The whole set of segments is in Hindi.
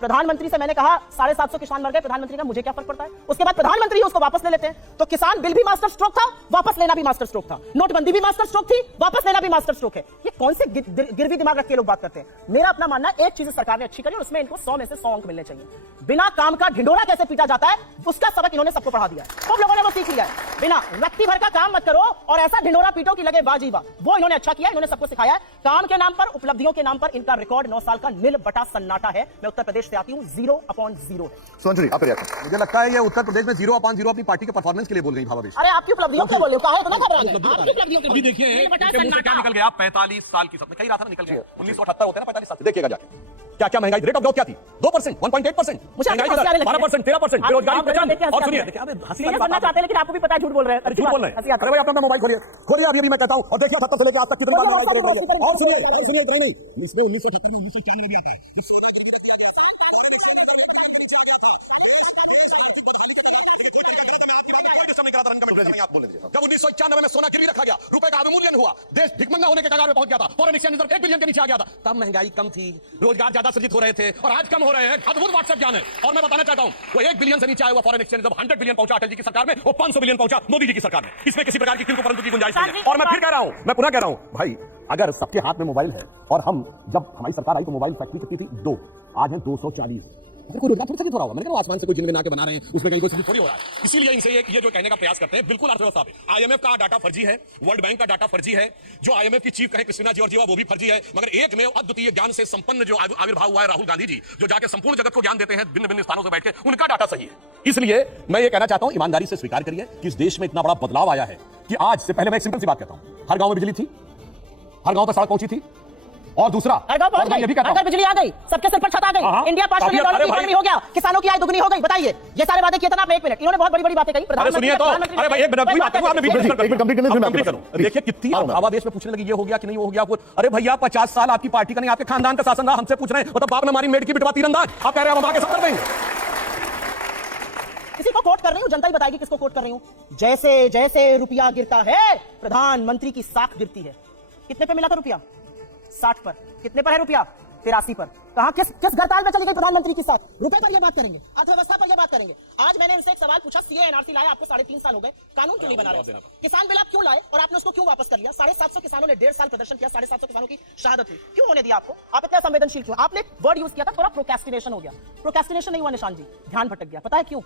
प्रधानमंत्री से मैंने कहा 750 किसान मर गए, प्रधानमंत्री का मुझे क्या फर्क पड़ता है। उसके बाद प्रधानमंत्री उसको वापस ले लेते हैं। तो किसान बिल भी मास्टर स्ट्रोक था, वापस लेना भी मास्टर स्ट्रोक था, नोटबंदी भी मास्टर स्ट्रोक थी, वापस लेना भी मास्टर स्ट्रोक है। ये कौन से गिरवी दिमाग रख के लोग बात करते हैं। मेरा अपना मानना है एक चीज सरकार ने अच्छी करी और उसमें इनको 100 में से 100 अंक मिलने चाहिए। बिना काम का ढिंडोरा कैसे पीटा जाता है उसका सबक इन्होंने सबको पढ़ा दिया है। खूब लोगों ने वो सीख लिया है। बिना रत्ती भर का काम मत करो और ऐसा ढिंडोरा पीटो कि लगे बाजी वाह। वो इन्होंने अच्छा किया, इन्होंने सबको सिखाया है। काम के नाम पर, उपलब्धियों के नाम पर इनका रिकॉर्ड 9 साल का नील बटा सन्नाटा है। मैं उत्तर प्रदेश से आती हूं, 0/0 है। सुधांशु जी, आप मुझे लगता है ये उत्तर प्रदेश में 0/0 अपनी पार्टी के परफॉर्मेंस के लिए बोल गई भावावेश। अरे आपकी उपलब्धियों क्या बोल रहे हो, कहा है इतना घबरा गए। आपकी उपलब्धियों अभी देखिए क्या निकल गया 45 साल की सपने कई रहा था निकल गया 1978 होते हैं ना 45 साल देखिएगा जाके क्या क्या महंगाई रेट ऑफ ग्रोथ क्या थी 2% 1.8% महंगाई 12% 13% बेरोजगारी और सुनिए देखिए अबे हंसी वाली बात चाहते हैं लेकिन आपको भी पता है झूठ बोल रहे हैं। झूठ बोल रहे हैं। अरे भाई अपना मोबाइल खोलिए अभी मैं कहता हूं और देखिए 70 से लेकर आज तक कितने बार मोबाइल और सुनिए इतना नहीं 1978 में 1994 जब 1991 में सोना गिरवी रखा गया, रुपए का अवमूल्यन हुआ, देश भिखमंगा होने के कगार में पहुंच गया था, फॉरेन एक्सचेंज रिजर्व 1 बिलियन के नीचे आ गया था, तब महंगाई कम थी, रोजगार ज्यादा सृजित हो रहे थे और आज कम हो रहे हैं। अद्भुत व्हाट्सएप ज्ञान है। और मैं बताना चाहता हूं वो 1 बिलियन से नीचे आया हुआ फॉरेन एक्सचेंज रिजर्व 100 बिलियन पहुंचा अटल जी की सरकार में, वो 500 बिलियन पहुंचा मोदी जी की सरकार में। इसमें किसी प्रकार की किंतु परंतु की गुंजाइश नहीं है। और मैं फिर कह रहा हूं, मैं पुनः कह रहा हूं भाई, अगर सबके हाथ में मोबाइल है और हम जब हमारी सरकार आई तो मोबाइल फैक्ट्री कितनी थी 2, आज है 240। कोई रोजगार थोड़ी सृजित हो रहा होगा। मैंने कहा आसमान से कोई जिनके आके बना रहे हैं उसमें कहीं कोई सृजित थोड़ी हो रहा है। इसीलिए इनसे ये जो कहने का प्रयास करते हैं बिल्कुल अर्थव्यवस्था पे। आईएमएफ का डाटा फर्जी है, वर्ल्ड बैंक का डाटा फर्जी है, जो आईएमएफ की चीफ कहे क्रिस्टिना जॉर्जिएवा वो भी फर्जी है, मगर एक में अद्वितीय ज्ञान से संपन्न जो आविर्भाव हुआ है राहुल गांधी जी, जो जाके संपूर्ण जगत को ज्ञान देते हैं भिन्न भिन्न स्थानों से बैठ के, उनका डाटा सही है। इसलिए मैं ये कहना चाहता हूं ईमानदारी से स्वीकार करिए कि इस देश में इतना बड़ा बदलाव आया है कि आज से पहले मैं एक सिंपल सी बात कहता हूं, हर गांव में बिजली थी, हर गांव तक सड़क पहुंची थी, और दूसरा अगर बिजली आ गई, सबके सिर पर छत आ गई, इंडिया $5 ट्रिलियन की इकोनॉमी हो गया, किसानों की आय दुगनी हो गई। बताइए ये सारे वादे किए थे ना आपने। 1 मिनट, इन्होंने बहुत बड़ी बातें कही। सुनिए तो अरे भाई एक मिनट आपने देखिए कितनी आवाज देश में पूछने लगी ये हो गया कि नहीं वो हो गया। अरे भैया 50 साल आपकी पार्टी का नहीं आपके खानदान का शासन रहा, हमसे पूछ रहे हैं मतलब बाप ने हमारी मेड की बिटवा तीरंदाज, आप कह रहे हैं हम आगे सब कर देंगे। किसी को कोट कर रही हूं, जनता ही बताएगी किसको कोट कर रही हूं। जैसे जैसे रुपया गिरता है प्रधानमंत्री की साख गिरती है। कितने पे मिला था रुपया? 60 पर। कितने पर है रुपया? 83 पर। कहां किस गरताल में चली गई प्रधानमंत्री की साथ? रुपए पर ये बात करेंगे, अर्थव्यवस्था पर ये बात करेंगे। आज मैंने इनसे एक सवाल पूछा, सीए एनआरसी लाए, आपको 3.5 साल हो गए, कानून क्यों नहीं बना रहे? किसान बिल आप क्यों लाए और आपने उसको क्यों वापस कर लिया? 750 किसानों ने 1.5 साल प्रदर्शन किया, 750 किसानों की शहादत हुई, क्यों होने दिया आपको? आप इतना संवेदनशील क्यों? आपने वर्ड यूज किया था थोड़ा प्रोक्रेस्टिनेशन हो गया। प्रोक्रेस्टिनेशन नहीं हुआ निशान जी, ध्यान भटक गया। पता है क्यों?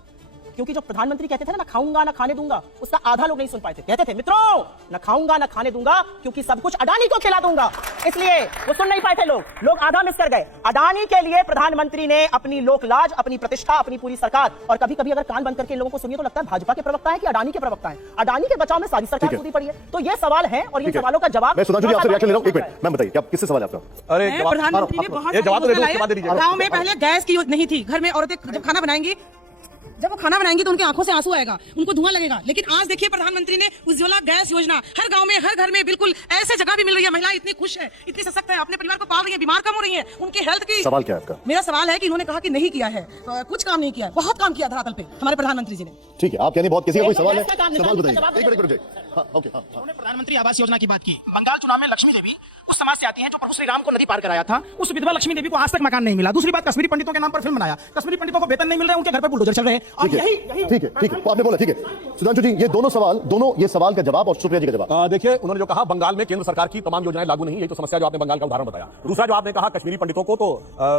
क्योंकि जो प्रधानमंत्री कहते थे ना खाऊंगा ना खाने दूंगा, उसका आधा लोग नहीं सुन पाए थे। कहते थे मित्रों ना खाऊंगा ना खाने दूंगा क्योंकि सब कुछ अडानी को खिला दूंगा, इसलिए वो सुन नहीं पाए थे लोग आधा मिस कर गए। अडानी के लिए प्रधानमंत्री ने अपनी लोक लाज, अपनी प्रतिष्ठा, अपनी पूरी सरकार, और कभी कभी अगर कान बंद करके इन लोगों को सुनिए तो लगता है भाजपा के प्रवक्ता है कि अडानी के प्रवक्ता है। अडानी के बचाव में सारी सरकार कूदी पड़ी है। तो ये सवाल है और इन सवालों का जवाब मैं सुधांशु जी आपसे रिएक्शन ले रहा हूं। 1 मिनट, मैं बताइए क्या किससे सवाल है आपका? अरे प्रधानमंत्री ने बहुत जवाब तो दे दो, उसके बाद दे दीजिए। गांव में पहले गैस की नहीं थी, घर में औरतें जब वो खाना बनाएंगी तो उनकी आंखों से आंसू आएगा, उनको धुआं लगेगा। लेकिन आज देखिए प्रधानमंत्री ने उज्ज्वला गैस योजना, हर गांव में हर घर में बिल्कुल ऐसे जगह भी मिल रही है। महिलाएं इतनी खुश है, इतनी सशक्त है, अपने परिवार को पाल रही है, बीमार कम हो रही है, उनकी हेल्थ की। सवाल क्या है आपका? मेरा सवाल है कि इन्होंने कहा कि नहीं किया है, कुछ काम नहीं किया है, बहुत काम किया धरातल पे हमारे प्रधानमंत्री जी ने। ठीक है, आप यानी बहुत किसी का कोई सवाल है, सवाल बताइए। 1 मिनट ओके। उन्होंने प्रधानमंत्री आवास योजना की बात की। बंगाल चुनाव में लक्ष्मी देवी उस समाज से आती हैं जो प्रभु श्री राम को नदी पार कराया था। उस विधवा लक्ष्मी देवी को आज तक मकान नहीं मिला। दूसरी बात, कश्मीरी पंडितों के नाम पर फिल्म बनाया, कश्मीरी पंडितों को वेतन नहीं मिल रहा है, उनके घर पर बुलडोजर चल रहे हैं। ठीक है, आपने बोला ठीक है। सुधांशु जी ये दोनों ये सवाल का जवाब और सुप्रिया जी का जवाब। देखिए उन्होंने जो कहा बंगाल में केंद्र सरकार की तमाम योजनाएं लागू नहीं, यही तो समस्या जो आपने बंगाल का उदाहरण बताया। दूसरा जो आपने कहा कश्मीरी पंडितों को, तो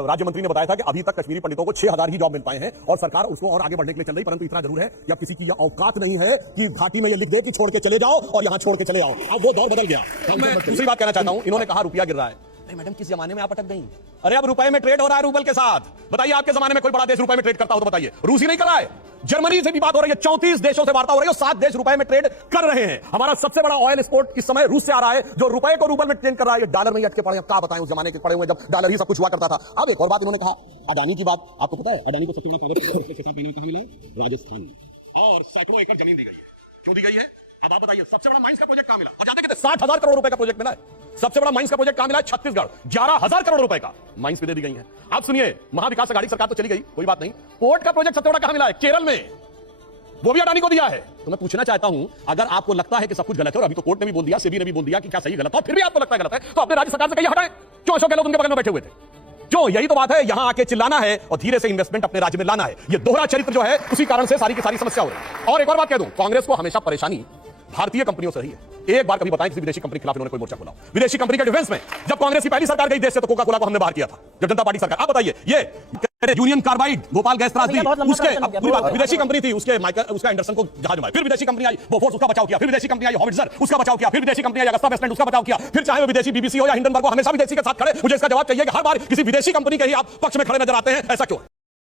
राज्य मंत्री ने बताया था कि अभी तक कश्मीरी पंडितों को 6000 ही जॉब मिल पाए हैं और सरकार उसको और आगे बढ़ने के लिए चल रही, परंतु इतना जरूर है कि अब किसी की यह औकात नहीं है कि घाटी में ये लिख दे कि छोड़ के चले जाओ और यहां छोड़ के चले आओ। अब वो दौर बदल गया। मैं दूसरी बात कहना चाहता हूं, इन्होंने कहा रुपया गिर रहा है। नहीं मैडम किस जमाने में आप अटक गई? अरे अब रुपए में ट्रेड हो रहा है रूबल के साथ। बताइए आपके जमाने में कोई बड़ा देश रुपए में ट्रेड करता हो तो बताइए। रूस ही नहीं कर रहा है, जर्मनी से भी बात हो रही है, 34 देशों से वार्ता हो रही है, 7 देश रुपए में ट्रेड कर रहे हैं। हमारा सबसे बड़ा ऑयल एक्सपोर्ट इस समय रूस से आ रहा है जो रुपए को रूबल में ट्रेड कर रहा है। डॉलर में अटके पड़े, क्या बताएं उस जमाने के पड़े हुए जब डॉलर ही सब कुछ हुआ करता था। अब एक और बात इन्होंने कहा अडानी की बात, आपको पता है अडानी को सबसे बड़ा पावर कहां मिला है? राजस्थान में, और सैकड़ों एकड़ जमीन दी गई है। क्यों दी गई है अब आप बताइए? सबसे बड़ा माइंस का प्रोजेक्ट कहां मिला? और जानते कितने? 60,000 करोड़ रुपए का प्रोजेक्ट मिला है। सबसे बड़ा माइंस का प्रोजेक्ट कहां मिला है? छत्तीसगढ़, 11,000 करोड़ रुपए का माइंस पे दे दी गई है। आप सुनिए, महाविकास अघाड़ी सरकार तो चली गई, कोई बात नहीं। पोर्ट का प्रोजेक्ट सबसे बड़ा कहां मिला है? केरल में, वो भी अडानी को दिया है। तो मैं पूछना चाहता हूं, अगर आपको लगता है कि सब कुछ गलत है, और अभी तो कोर्ट ने भी बोल दिया, सेबी ने भी बोल दिया कि क्या सही गलत है, फिर भी आपको लगता है गलत है, तो अपने राज्य सरकार से कहिए हटाएं। क्यों अशोक गहलोत उनके बगल में बैठे हुए थे? क्यों? यही तो बात है, यहां आके चिल्लाना है और धीरे से इन्वेस्टमेंट अपने राज्य में लाना है। ये दोहरा चरित्र जो है, उसी कारण से सारी की सारी समस्या हो रही है। और एक और बात कह दूं, कांग्रेस को हमेशा परेशानी भारतीय कंपनियों से रही है। एक बार कभी बताएं किसी विदेशी कंपनी के खिलाफ इन्होंने कोई मोर्चा खोला? विदेशी कंपनी के डिफेंस में जब कांग्रेस की पहली सरकार गई देश से, तो कोका कोला को हमने बाहर किया था, जब जनता पार्टी सरकार। आप बताइए, ये यूनियन कार्बाइड, भोपाल गैस त्रासदी, उसके विदेशी कंपनी थी, उसका एंडरसन को जहाज में, फिर विदेशी कंपनी आई, बोफोर्स, उसका बचाव किया, फिर विदेशी कंपनी आई हॉविट्जर, उसका बचाव किया, फिर विदेशी कंपनी आई अगस्ता वेस्टलैंड, उसका बचाव किया, फिर चाहे वो विदेशी बीबीसी हो या हिंडनबर्ग हो, हमेशा विदेशी के साथ खड़े। मुझे इसका जवाब चाहिए कि हर बार किसी विदेशी कंपनी के ही आप पक्ष में खड़े नजर आते हैं, ऐसा क्यों?